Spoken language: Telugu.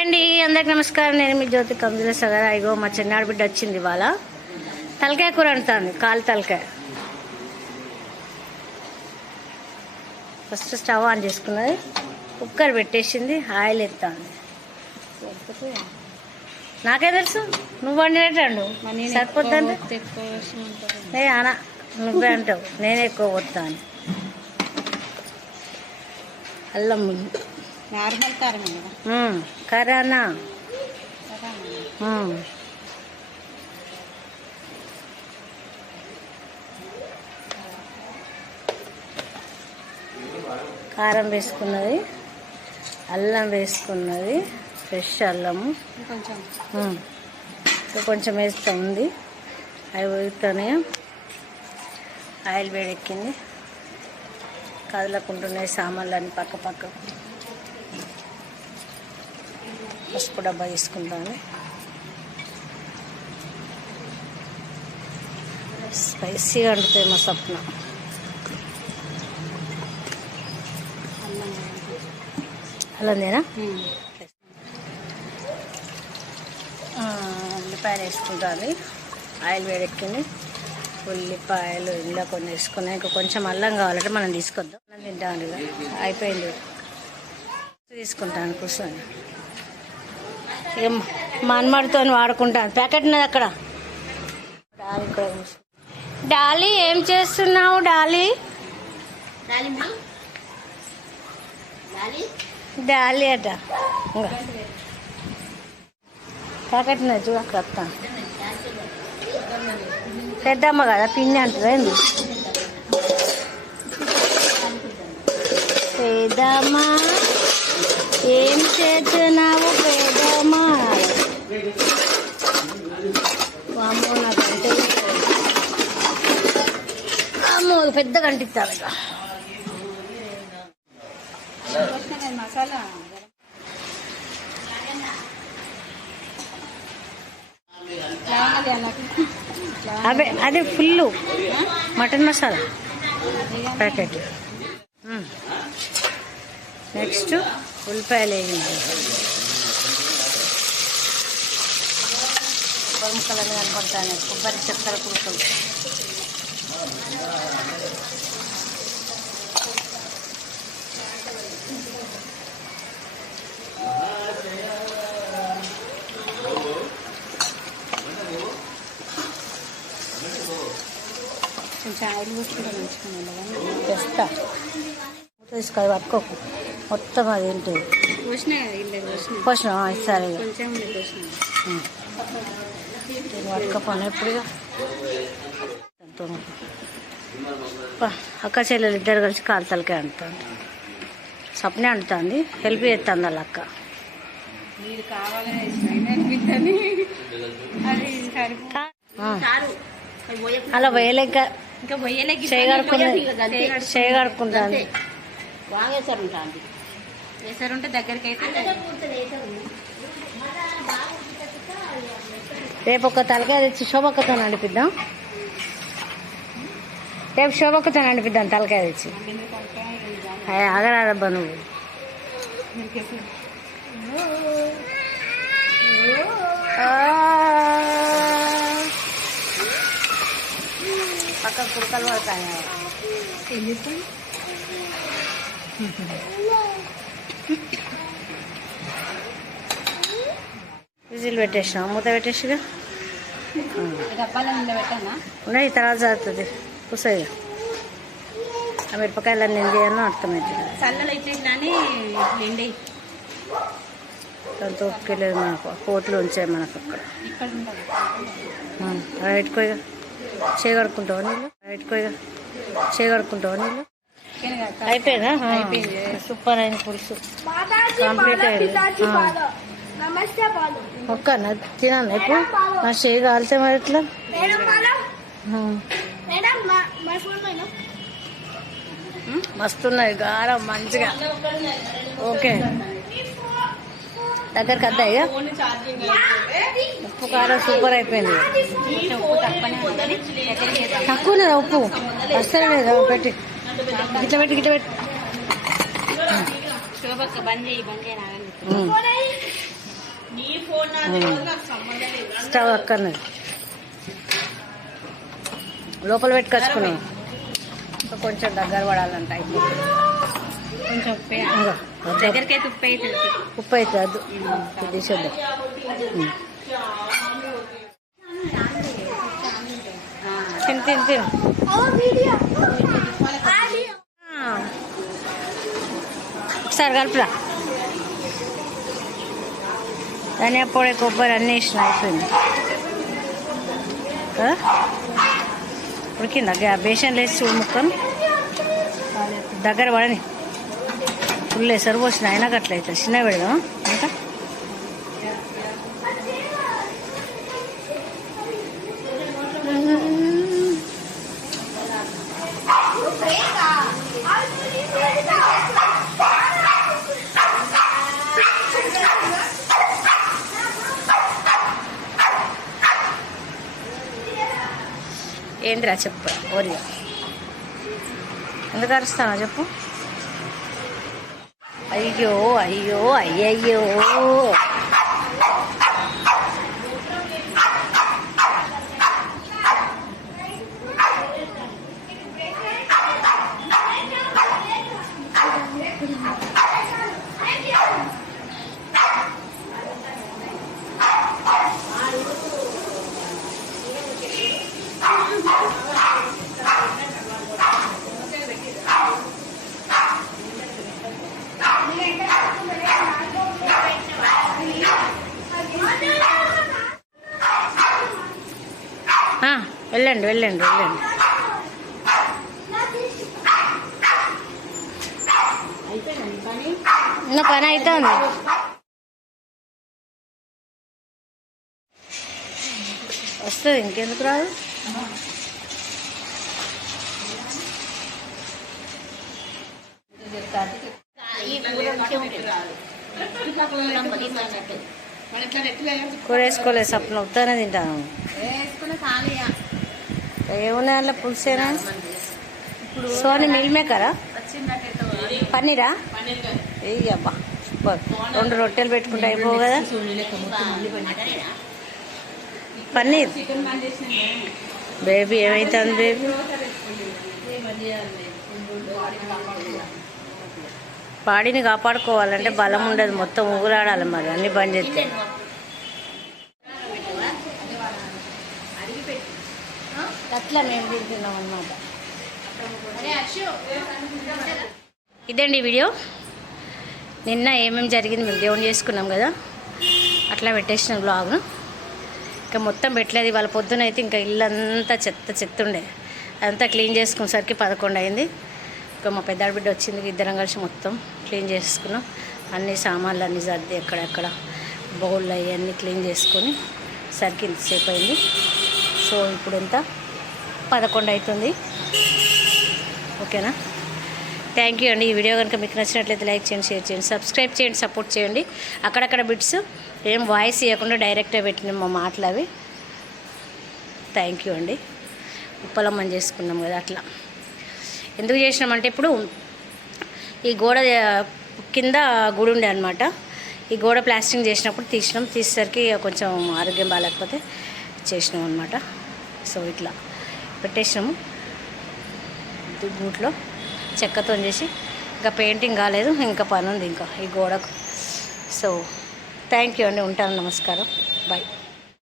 అండి అందరికి నమస్కారం. నేను మీ జ్యోతి కందుల సగర. ఇగో మా చిన్నాడు బిడ్డ వచ్చింది ఇవాళ. తలకాయ కూర వండుతుంది కాలు తలకాయ. ఫస్ట్ స్టవ్ ఆన్ చేసుకున్నది. కుక్కర్ పెట్టేసింది ఆయిల్ ఎత్తాంది. నాకే తెలుసు? నువ్వు వండినట్టు సరిపోద్దంటే నే అనా నువ్వే అంటావు. నేనే ఎక్కువ పోతాను. అల్లం నార్మల్ కారమే కదా ఉమ్, కరానా. కారం వేసుకున్నది అల్లం వేసుకున్నది ఫ్రెష్ అల్లము. ఇంకా కొంచెం వేస్తూ ఉంది. అవి వేస్తూనే ఆయిల్ వేడెక్కింది. కదలకుంటున్నాయి సామాన్లు అన్ని పక్క పక్క పసుపు డబ్బా తీసుకుంటాను స్పైసీగా వండుతాయి మా సప్న అల్లందేనా ఉల్లిపాయలు వేసుకుంటాను ఆయిల్ వేడెక్కింది. ఉల్లిపాయలు ఇంట్లో కొన్ని వేసుకున్నాయి. ఇంకా కొంచెం అల్లం కావాలంటే మనం తీసుకొద్దాం. మనం తింటాం అయిపోయింది. తీసుకుంటాను కూర్చొని మన్మడితో వాడుకుంటాను ప్యాకెట్ ఉన్నది అక్కడ. డాలీ ఏం చేస్తున్నావు డాలీ? డాలీ అట. ప్యాకెట్ ఉన్నది అక్కడ వస్తాను పెద్దమ్మ కదా పిన్ని అంటుందా ఏంది? పేదమ్మా ఏం చేస్తున్నావు పేదమ్మా అమ్మో నాకు అంటే పెద్దగా అంటిస్తారు ఇక మసాలా అవే అదే full mutton masala packet. Next ఉల్లిపాయలు వేయండి కొబ్బరి కలర్ కనపడతాను కొబ్బరి చక్కెర పులుసులు కొంచెం ఆయిల్ పోసుకుంటే మంచిగా తెస్తా. తీసుకో పట్టుకోకు. మొత్తం అది ఏంటి? పోసిన సరే ఇక. కొంచెం ఎప్పుడుగా అక్క చెల్లెలు ఇద్దరు కలిసి కాలు తలకే అంటుంది. సప్నే అంటుంది హెల్ప్ చేస్తుంది వాళ్ళ అక్క. అలా వేయలేక ఇంకా పొయ్యలేకి చేయగడుకున్నది చేయగడుకుంటుంది వాగేసారు ఉంటుంది వేసారు ఉంటే దగ్గరికి అయితే రేపు ఒక తలకాయ తెచ్చి శోభక్కతో నడిపిద్దాం. రేపు శోభక్కతో నడిపిద్దాం తలకాయ తెచ్చి అయ్య, ఆగరాదబ్బా నువ్వు ఆ. పక్కన కుడకలు పడతాయి ఏం చేస్తాం విజిల్ పెట్టేసినాం మూత పెట్టేసిగా డబ్బాల నిండా పెట్టానా ఉన్నాయి తర్వాత జరుగుతుంది కూసాయి ఆ మిరపకాయలు నిండి అని అర్థమవుతుంది చల్లలు నిండి దాంతో ఒప్పుకెళ్ళేది మనకు కోట్లు ఉంచాయి మనకు అక్కడ. పెట్టుకోగా చేయగడుకుంటావా నీళ్ళు? పెట్టుకోగా చేయగడుకుంటావా నీళ్ళు? అయిపోయిందా. అయిపోయింది. సూపర్ అయిన పులుసు. కంప్లీట్ అయింది. ఒక్క తినాను ఎప్పుడు? నా చేయి కాలితే మరి ఎట్లా. మస్తున్నాయి గారం మంచిగా. ఓకే. దగ్గరకు అద్దా ఇక? ఉప్పు కారం సూపర్ అయిపోయింది. తక్కువ తక్కువనే తక్కువ ఉప్పు? అస్సలు లేదు? పెట్టి. గిట్ల పెట్టి గిట్ల పెట్టి. స్టవ్ అక్కర్నది లోపల పెట్టుకొచ్చుకున్నాం ఇంకా కొంచెం దగ్గర పడాలంట అయిపోతుంది కొంచెం ఉప్పే. ఇంకా వద్దా? దగ్గరికి అయితే ఉప్పు అవుతుంది ఉప్పు. అయితే వద్దు. ఇది తీసేద్దాం. ఉమ్. తిను తిను తిను. ఆ. ఒకసారి కలుపురా. ధనియా పొడి కొబ్బరి అన్నీ వేసిన అయిపోయింది. కదా ఉడికిందా గ్యా బేసన్లు చూడు ముక్కను. దగ్గర పడని. ఫుల్ సరిపోసిన అయినా అట్లయితే చిన్న పెడదాం ఇంకా ఏంటిరా చెప్పు ఓరియా. ఎందుకు అరుస్తానో చెప్పు? అయ్యో అయ్యో అయ్యయ్యో ఆ, వెళ్ళండి వెళ్ళండి వెళ్ళండి. ఇంకా పని అవుతుంది వస్తుంది ఇంకెందుకు రాదు. కూర వేసుకోలేదు సప్న ఉత్తానే తింటాను. ఏమున్నాయి అందులో పులుసేనా? సోని మిల్ మేకరా? పన్నీరా? ఏ అబ్బా సూపర్. రెండు రొట్టెలు పెట్టుకుంటే అయిపోవు కదా? పన్నీర్. బేబీ ఏమైతుంది బేబీ? బాడీని కాపాడుకోవాలంటే బలం ఉండదు మొత్తం ఊగులాడాలి మరి అన్ని బంద్ చేస్తాయి అట్లా మేము తింటున్నాం అనమాట ఇదండి వీడియో. నిన్న ఏమేమి జరిగింది మేము దేవుని చేసుకున్నాం కదా అట్లా పెట్టేసిన బ్లాగ్ను ఇంకా మొత్తం పెట్టలేదు ఇవాళ పొద్దున అయితే ఇంకా ఇల్లంతా చెత్త చెత్త ఉండే అదంతా క్లీన్ చేసుకునేసరికి పదకొండు అయింది. ఇంకా మా పెద్దాడి బిడ్డ వచ్చింది ఇద్దరం కలిసి మొత్తం క్లీన్ చేసుకున్నాం. అన్ని సామాన్లు అన్ని సర్ది ఎక్కడెక్కడ బౌల్ అవన్నీ క్లీన్ చేసుకొని సరికి ఇంతసేపు అయింది. సో ఇప్పుడు ఎంత? పదకొండు అవుతుంది. ఓకేనా? థ్యాంక్ యూ అండి. ఈ వీడియో కనుక మీకు నచ్చినట్లయితే లైక్ చేయండి షేర్ చేయండి సబ్స్క్రైబ్ చేయండి సపోర్ట్ చేయండి. అక్కడక్కడ బిట్స్ ఏం వాయిస్ ఇవ్వకుండా డైరెక్ట్గా పెట్టిన మా మాటలు అవి. థ్యాంక్ యూ అండి. ఉప్పలమ్మని చేసుకున్నాం కదా అట్లా. ఎందుకు చేసినామంటే ఇప్పుడు ఈ గోడ కింద గుడి ఉండే అనమాట ఈ గోడ ప్లాస్టింగ్ చేసినప్పుడు తీసినాం. తీసేసరికి కొంచెం ఆరోగ్యం బాగాలేకపోతే చేసినాం అనమాట సో ఇట్లా. పెట్టేసినాము గూట్లో చెక్కతో చేసి ఇంకా పెయింటింగ్ కాలేదు ఇంకా పని ఉంది ఇంకా ఈ గోడకు. సో థ్యాంక్ యూ అండి ఉంటాను నమస్కారం. బాయ్